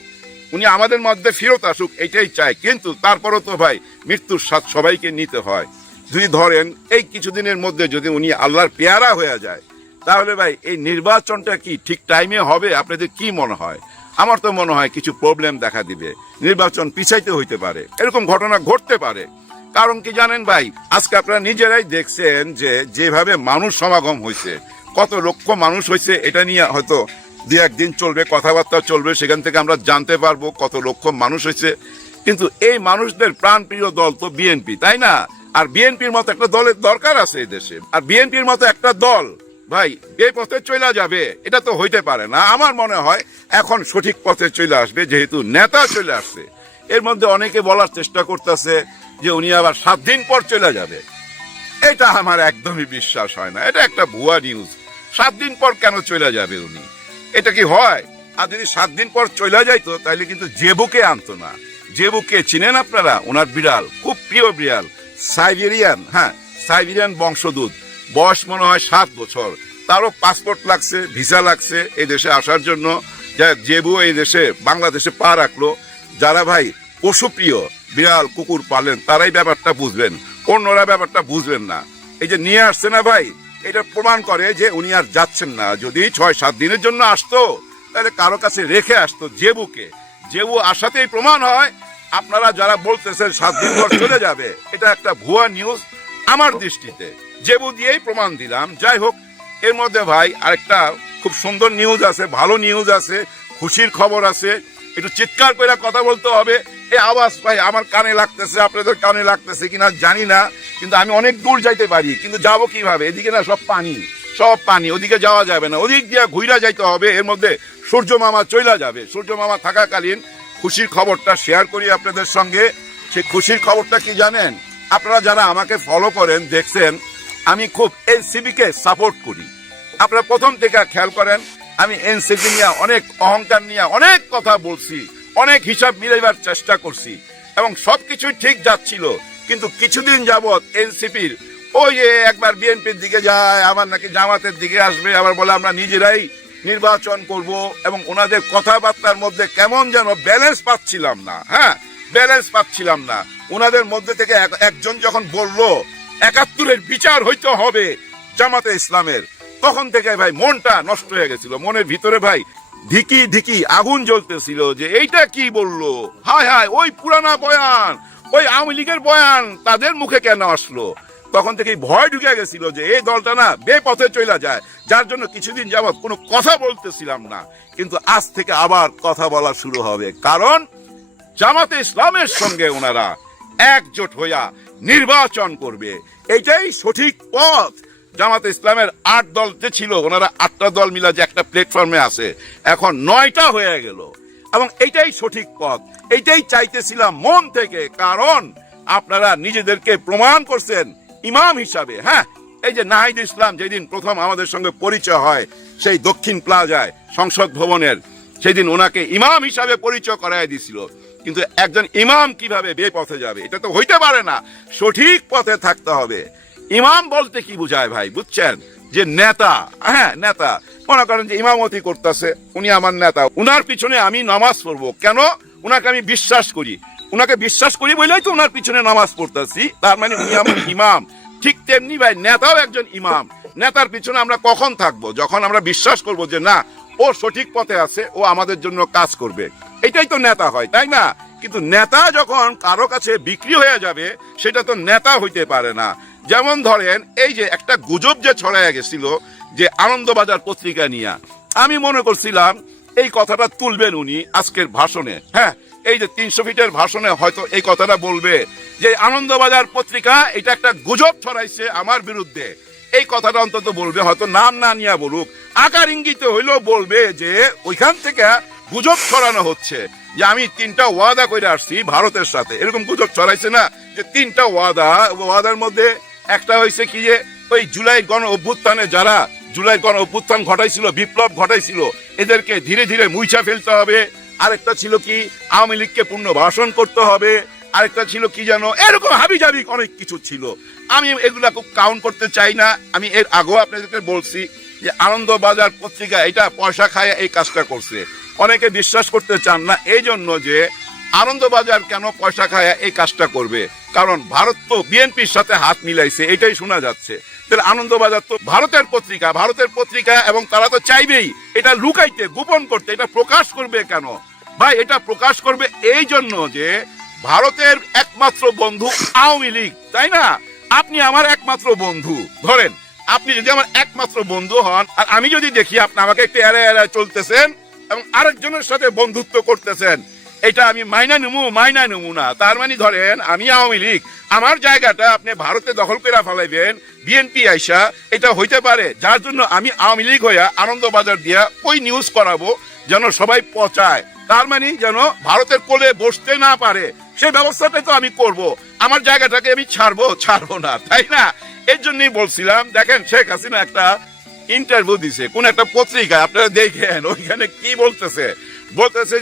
উনি আমাদের মধ্যে ফিরত আসুক, এটাই চাই। কিন্তু তারপরও তো ভাই মৃত্যুর স্বাদ সবাইকে নিতে হয়। যদি ধরেন এই কিছুদিনের মধ্যে যদি উনি আল্লাহর পেয়ারা হয়ে যায়, তাহলে ভাই এই নির্বাচনটা কি ঠিক টাইমে হবে? আপনাদের কি মনে হয়? আমার তো মনে হয় কিছু প্রবলেম দেখা দিবে, নির্বাচন পিছাইতে হইতে পারে, এরকম ঘটনা ঘটতে পারে। কারণ কি জানেন ভাই, আজকে আপনারা নিজেরাই দেখছেন যে যেভাবে মানুষ সমাগম হয়েছে, কত লক্ষ মানুষ হয়েছে, এটা নিয়ে হয়তো দু একদিন চলবে, কথাবার্তা চলবে, সেখান থেকে আমরা জানতে পারবো কত লক্ষ মানুষ হয়েছে। কিন্তু এই মানুষদের প্রাণপ্রিয় দল তো বিএনপি, তাই না? আর বিএনপির মতো একটা দলের দরকার আছে এই দেশে। আর বিএনপির মতো একটা দল ভাই এই পথে চলে যাবে, এটা তো হইতে পারে না। আমার মনে হয় এখন সঠিক পথে চলে আসবে, যেহেতু নেতা চলে আসছে। এর মধ্যে অনেকে বলার চেষ্টা করতেছে যে উনি আবার 7 দিন পর চলে যাবে। এটা আমার একদমই বিশ্বাস হয় না, এটা একটা ভুয়া নিউজ। 7 দিন পর কেন চলে যাবে উনি? এটা কি হয়? আর যদি 7 দিন পর চলে যাইতো তাহলে কিন্তু জেবুকে আনতো না। জেবুকে চিনেন আপনারা? ওনার বিড়াল, খুব প্রিয় বিড়াল, সাইবেরিয়ান, হ্যাঁ সাইবেরিয়ান বংশদূত, বয়স মনে হয় 7 বছর। তারও পাসপোর্ট লাগছে, ভিসা লাগছে এই দেশে আসার জন্য। জেবু এই দেশে, বাংলাদেশে পা রাখলো। যারা ভাই পশুপ্রিয়, বিড়াল কুকুর পালেন, তারাই ব্যাপারটা বুঝবেন, অন্যরা ব্যাপারটা বুঝবেন না। এই যে নিয়ে আসছে না ভাই, এটা প্রমাণ করে যে উনি আর যাচ্ছেন না। যদি 6-7 দিনের জন্য আসতো তাহলে কারো কাছে রেখে আসতো জেবুকে। জেবু আসাতেই প্রমাণ হয় আপনারা যারা বলতেছেন 7 দিন পর চলে যাবে, এটা একটা ভুয়া নিউজ আমার দৃষ্টিতে। জেবু দিয়েই প্রমাণ দিলাম। যাই হোক, এর মধ্যে ভাই আরেকটা খুব সুন্দর নিউজ আছে, ভালো নিউজ আছে, খুশির খবর আছে। একটু চিৎকার করে কথা বলতে হবে। এই আওয়াজ ভাই আমার কানে লাগতেছে, আপনাদের কানে লাগতেছে কিনা জানি না, কিন্তু আমি অনেক দূর যাইতে পারি, কিন্তু যাবো কিভাবে? এদিকে না সব পানি, সব পানি, ওদিকে যাওয়া যাবে না, ওদিক দিয়ে ঘুরা যাইতে হবে। এর মধ্যে সূর্য মামা চলে যাবে। সূর্য মামা থাকাকালীন খুশির খবরটা শেয়ার করি আপনাদের সঙ্গে। সেই খুশির খবরটা কি জানেন? আপনারা যারা আমাকে ফলো করেন দেখছেন আমি খুব এনসিপি কে সাপোর্ট করি। আপনারা প্রথম থেকে খেয়াল করেন, আমি এনসিপি নিয়ে অনেক অহংকার নিয়ে অনেক কথা বলছি, অনেক হিসাব মিলাইবার চেষ্টা করছি এবং সবকিছুই ঠিক যাচ্ছিল। কিন্তু কিছুদিন যাবৎ এনসিপির ওই যে একবার বিএনপির দিকে যায়, আবার নাকি জামাতের দিকে আসবে, আবার বলে আমরা নিজেরাই নির্বাচন করব, এবং ওনাদের কথাবার্তার মধ্যে কেমন যেন ব্যালেন্স পাচ্ছিলাম না। হ্যাঁ, ব্যালেন্স পাচ্ছিলাম না। ওনাদের মধ্যে থেকে একজন যখন বলল ৭১-এর বিচার হইতে হবে জামাতে ইসলামের, তখন থেকে ভাই মনটা নষ্ট হয়ে গেছিল। মনের ভিতরে ভাই ধিকি ধিকি আগুন জ্বলতেছিল যে এইটা কি বললো, হায় হায়, ওই পুরানা বয়ান, ওই আওয়ামী লীগের বয়ান তাদের মুখে কেন আসলো? তখন থেকেই ভয় ঢুকে গেছিল যে এই দলটা না বেপথে চলে যায়, যার জন্য কিছুদিন যাবৎ কোনো কথা বলতেছিলাম না। কিন্তু আজ থেকে আবার কথা বলা শুরু হবে, কারণ জামাতে ইসলামের সঙ্গে ওনারা একজোট হইয়া নির্বাচন করবে। এইটাই সঠিক পথ। জামাতে ইসলামের 8 দল যে ছিল, ওনারা 8টা দল মিলা যে একটা প্ল্যাটফর্মে আছে, এখন 9টা হয়ে গেল, এবং এইটাই সঠিক পথ। এইটাই চাইতেছিলাম মন থেকে, কারণ আপনারা নিজেদেরকে প্রমাণ করছেন ইমাম হিসাবে। হ্যাঁ, এই যে নাহিদ ইসলাম যেদিন প্রথম আমাদের সঙ্গে পরিচয় হয় সেই দক্ষিণ প্লাজায় সংসদ ভবনের, সেদিন ওনাকে ইমাম হিসাবে পরিচয় করায় দিছিল। কিন্তু একজন ইমাম কিভাবে বেপথে যাবে? এটা তো হইতে পারে না। সঠিক পথে থাকতে হবে। ইমাম বলতে কি বুঝায় ভাই, বুঝছেন? যে নেতা, হ্যাঁ নেতা। মনে করেন যে ইমামতি করতেছে, উনি আমার নেতা, উনার পিছনে আমি নামাজ পড়বো। কেন? উনাকে আমি বিশ্বাস করি, উনাকে বিশ্বাস করি বলেই তো উনার পিছনে নামাজ পড়তেছি, তার মানে উনি আমার ইমাম। ঠিক তেমনি ভাই নেতাও একজন ইমাম। নেতার পিছনে আমরা কখন থাকবো? যখন আমরা বিশ্বাস করবো যে না, ও সঠিক পথে আছে, ও আমাদের জন্য কাজ করবে। এটাই তো নেতা হয়, তাই না? কিন্তু নেতা যখন কারো কাছে বিক্রি হয়ে যাবে, সেটা তো নেতা হইতে পারে না। যেমন ধরেন এই যে একটা গুজব যে ছড়ায় গেছিল যে আনন্দবাজার পত্রিকা নিয়ে, আমি মনে করছিলাম এই কথাটা তুলবেন উনি আজকের ভাষণে। হ্যাঁ, এই যে 300 ফিটের ভাষণে হয়তো এই কথাটা বলবে যে আনন্দবাজার পত্রিকা এটা একটা গুজব ছড়াইছে আমার বিরুদ্ধে। এই কথাটা অন্তত বলবে, হয়তো নাম না নিয়ে বলুক, আকার ইঙ্গিতে হইলেও বলবে যে ওইখান থেকে গুজব ছড়ানো হচ্ছে যে আমি 3টা ওয়াদা করে আসছি ভারতের সাথে। এরকম গুজব ছড়াইছে না যে 3টা ওয়াদার মধ্যে একটা হয়েছে কি যে ওই জুলাই গণ অভ্যুত্থানে যারা জুলাই গণ অভ্যুত্থান ঘটাইছিল, বিপ্লব ঘটাইছিল, এদেরকে ধীরে ধীরে মুইছা ফেলতে হবে। আরেকটা ছিল কি আওয়ামী লীগকে পুনর্বাসন করতে হবে। আরেকটা ছিল কি জানো, এরকম হাবিজাবি অনেক কিছু ছিল। আমি এগুলা খুব কাউন্ট করতে চাই না। আমি এর আগেও আপনাদেরকে বলছি যে আনন্দবাজার পত্রিকা এটা পয়সা খায় এই কাজটা করছে। অনেকে বিশ্বাস করতে চান না এই জন্য যে আনন্দবাজার কেন পয়সা খায় এই কাজটা করবে, কারণ ভারত তো বিএনপির সাথে হাত মিলাইছে, এটাই শোনা যাচ্ছে। তাহলে আনন্দবাজার তো ভারতের পত্রিকা, এবং তারা তো চাইবেই এটা লুকাইতে, গোপন করতে। এটা প্রকাশ করবে কেন ভাই? এটা প্রকাশ করবে এই জন্য যে ভারতের একমাত্র বন্ধু আওয়ামী লীগ, তাই না? আপনি আমার একমাত্র বন্ধু, ধরেন আপনি যদি আমার একমাত্র বন্ধু হন, আর আমি যদি দেখি আপনি আমাকে একটু এড়ায় এড়ায় চলতেছেন এবং আরেকজনের সাথে বন্ধুত্ব করতেছেন, এটা আমি মাইনা নেবো না। তার মানে ধরেন আমি আওয়ামী লীগ, আমার জায়গাটা আপনি ভারতে দখল করে ফেলাইবেন বিএনপি আইসা, এটা হইতে পারে। যার জন্য আমি আওয়ামী লীগ হইয়া আনন্দবাজার দিয়া ওই নিউজ করাবো যেন সবাই পচায়, তার মানে যেন ভারতের কোলে বসতে না পারে, সেই ব্যবস্থাটাই তো আমি করব। আমার জায়গাটাকে আমি ছাড়বো না, তাই না? এর জন্যই বলছিলাম, দেখেন শেখ হাসিনা একটা ইন্টারভিউ দিছে কোন একটা পত্রিকায়, আপনারা দেখেন ওইখানে কি বলতেছে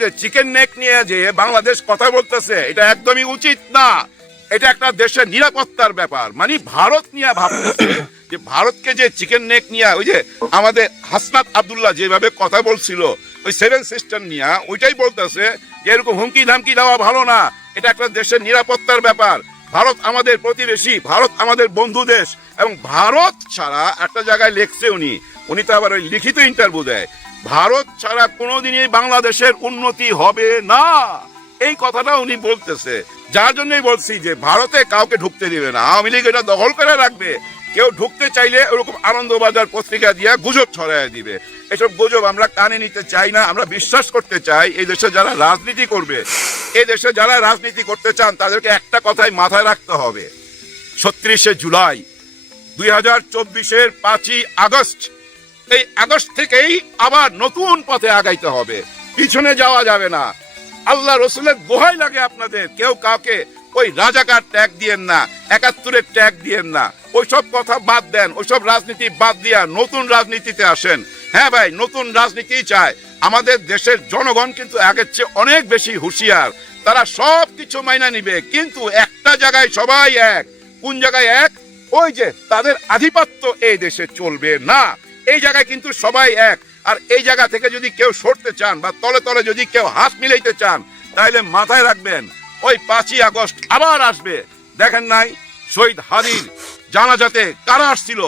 যে চিকেন নেক নিয়ে যে বাংলাদেশ কথা বলতেছে, এটা একদমই উচিত না। এটা একটা দেশের নিরাপত্তার ব্যাপার। মানে ভারত নিয়ে ভাবতেছে যে ভারতকে যে চিকেন নেক নিয়ে, ওই যে আমাদের হাসনাত আব্দুল্লাহ যেভাবে কথা বলছিল ওই 7 সিস্টার নিয়ে, ওইটাই বলতেছে যে এরকম হুমকি ধামকি দেওয়া ভালো না, এটা একটা দেশের নিরাপত্তার ব্যাপার। ভারত আমাদের প্রতিবেশী, ভারত আমাদের বন্ধু দেশ, এবং ভারত ছাড়া একটা জায়গায় লেখছে উনি তো আবার ওই লিখিত ইন্টারভিউ দেয়, ভারত ছাড়া কোনোদিনই বাংলাদেশের উন্নতি হবে না, এই কথাটা উনি বলতেছে। যার জন্যই বলছি যে ভারতে কাউকে ঢুকতে দিবে না, আওয়ামী লীগ এটা দখল করে রাখবে। কেউ ঢুকতে চাইলে ওরকম আনন্দবাজার পত্রিকা দিয়ে গুজব ছড়ায় দিবে। এসব গুজব আমরা কানে নিতে চাই না। আমরা বিশ্বাস করতে চাই এই দেশে যারা রাজনীতি করবে, এই দেশে যারা রাজনীতি করতে চান তাদেরকে একটা কথাই মাথায় রাখতে হবে, ৩৬শে জুলাই ২০২৪-এর ৫ই আগস্ট, এই আগস্ট থেকেই আবার নতুন পথে আগাইতে হবে, পিছনে যাওয়া যাবে না। আল্লাহ রসুলের দোহাই লাগে আপনাদের, কেউ কাউকে ওই রাজাকার ট্যাগ দিয়েন না, ৭১-এর ট্যাগ দিয়েন না, ওইসব কথা বাদ দেন, ওইসব রাজনীতি বাদ দিয়া নতুন রাজনীতিতে আসেন। হ্যাঁ ভাই, নতুন রাজনীতি চায়। আমাদের দেশের জনগণ কিন্তু আগের চেয়ে অনেক বেশি হুঁশিয়ার, তারা সব কিছু মাইনা নিবে, কিন্তু একটা জায়গায় সবাই এক। কোন জায়গায় এক? ওই যে তাদের আধিপত্য এই দেশে চলবে না, এই জায়গায় কিন্তু সবাই এক। আর এই জায়গা থেকে যদি কেউ সরতে চান বা তলে তলে যদি কেউ হাত মিলাইতে চান, তাহলে মাথায় রাখবেন ওই ৫ই আগস্ট আবার আসবে। দেখেন নাই শহীদ হাদির জানাজাতে কারা আসছিল?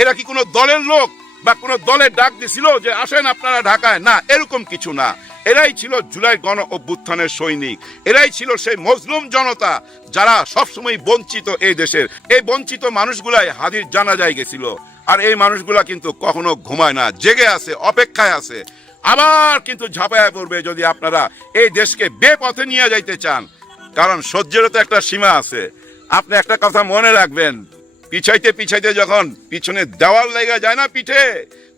এরা কি কোনো দলের লোক বা কোনো দলের ডাক দিছিল যে আসেন আপনারা ঢাকায়? না, এরকম কিছু না। এরাই ছিল জুলাই গণ অভ্যুত্থানের সৈনিক, এরাই ছিল সেই মজলুম জনতা যারা সবসময় বঞ্চিত এই দেশের। এই বঞ্চিত মানুষগুলাই হাদির জানাজায় গেছিল। আর এই মানুষগুলা কিন্তু কখনো ঘুমায় না, জেগে আছে, অপেক্ষায় আছে, আবার কিন্তু ঝাঁপায়া পড়বে যদি আপনারা এই দেশকে বেপথে নিয়ে যাইতে চান। কারণ সহ্যেরও তো একটা সীমা আছে। আপনি একটা কথা মনে রাখবেন, পিছাইতে যখন পিছনে দেওয়াল লেগে যায় না পিঠে,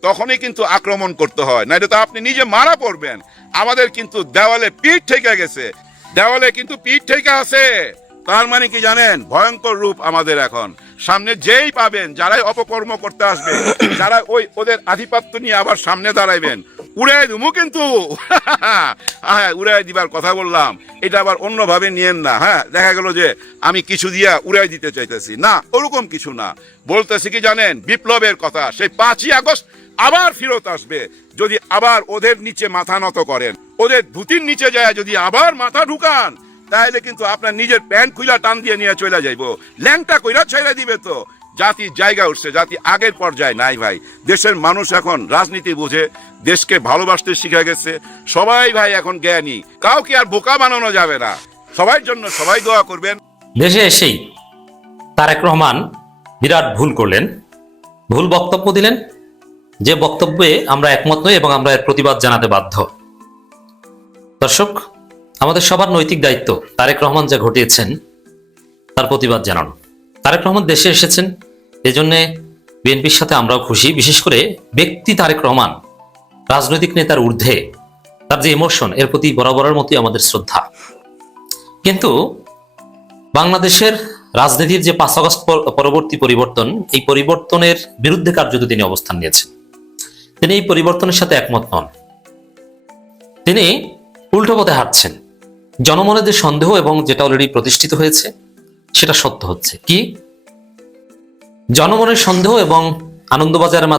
তখনই কিন্তু আক্রমণ করতে হয়, নাইলে তো আপনি নিজে মারা পড়বেন। আমাদের কিন্তু দেওয়ালে পিঠ ঠেকে গেছে, দেওয়ালে কিন্তু পিঠ ঠেকে আছে। তার মানে কি জানেন? ভয়ঙ্কর রূপ আমাদের এখন। সামনে যেই পাবেন, যারাই অপকর্ম করতে আসবে, যারা ওদের আধিপত্য নিয়ে আবার সামনে দাঁড়াইবেন, উড়াই দেবো কিন্তু। হ্যাঁ, উড়াই দিবার কথা বললাম, এটা আবার অন্যভাবে নিয়েন না। হ্যাঁ, দেখা গেল যে আমি কিছু দিয়া উড়াই দিতে চাইতেছি, না, ওরকম কিছু না। বলতেছি কি জানেন? বিপ্লবের কথা। সেই ৫ই আগস্ট আবার ফেরত আসবে যদি আবার ওদের নিচে মাথা নত করেন, ওদের ধুতির নিচে যায় যদি আবার মাথা ঢুকান, তাহলে কিন্তু আপনার নিজের প্যান্ট খুইলা টান দিয়ে নিয়ে চলে যাইব, ল্যাংটা কইরা ছেড়ে দিবে। তো জাতির জায়গা উঠছে, জাতি আগের পর্যায়ে নাই ভাই। দেশের মানুষ এখন রাজনীতি বুঝে, দেশকে ভালোবাসতে শিখে গেছে। সবাই ভাই এখন জ্ঞানী, কাউকে আর বোকা বানানো যাবে না। সবার জন্য সবাই দোয়া করবেন। দেশে এসেই তারেক রহমান বিরাট ভুল করলেন, ভুল বক্তব্য দিলেন, যে বক্তব্যে আমরা একমত নই এবং আমরা এর প্রতিবাদ জানাতে বাধ্য। দর্শক, আমাদের সবার নৈতিক দায়িত্ব তারেক রহমান যা ঘটিয়েছেন তার প্রতিবাদ জানানো। তারেক রহমান দেশে এসেছেন, এজন্য বিএনপির সাথে আমরাও খুশি। বিশেষ করে ব্যক্তি তারেক রহমান, রাজনৈতিক নেতার ঊর্ধ্বে তার যে ইমোশন, এর প্রতি বরাবরের মতোই আমাদের শ্রদ্ধা। কিন্তু বাংলাদেশের রাজনীতির যে ৫ আগস্ট পরবর্তী পরিবর্তন, এই পরিবর্তনের বিরুদ্ধে কার্যত তিনি অবস্থান নিয়েছেন। তিনি এই পরিবর্তনের সাথে একমত নন, তিনি উল্টো পথে হাঁটছেন। জনমনে যে সন্দেহ এবং যেটা অলরেডি প্রতিষ্ঠিত হয়েছে সেটা সত্য হচ্ছে। কি? জনমনের সন্দেহ এবং আনন্দবাজারের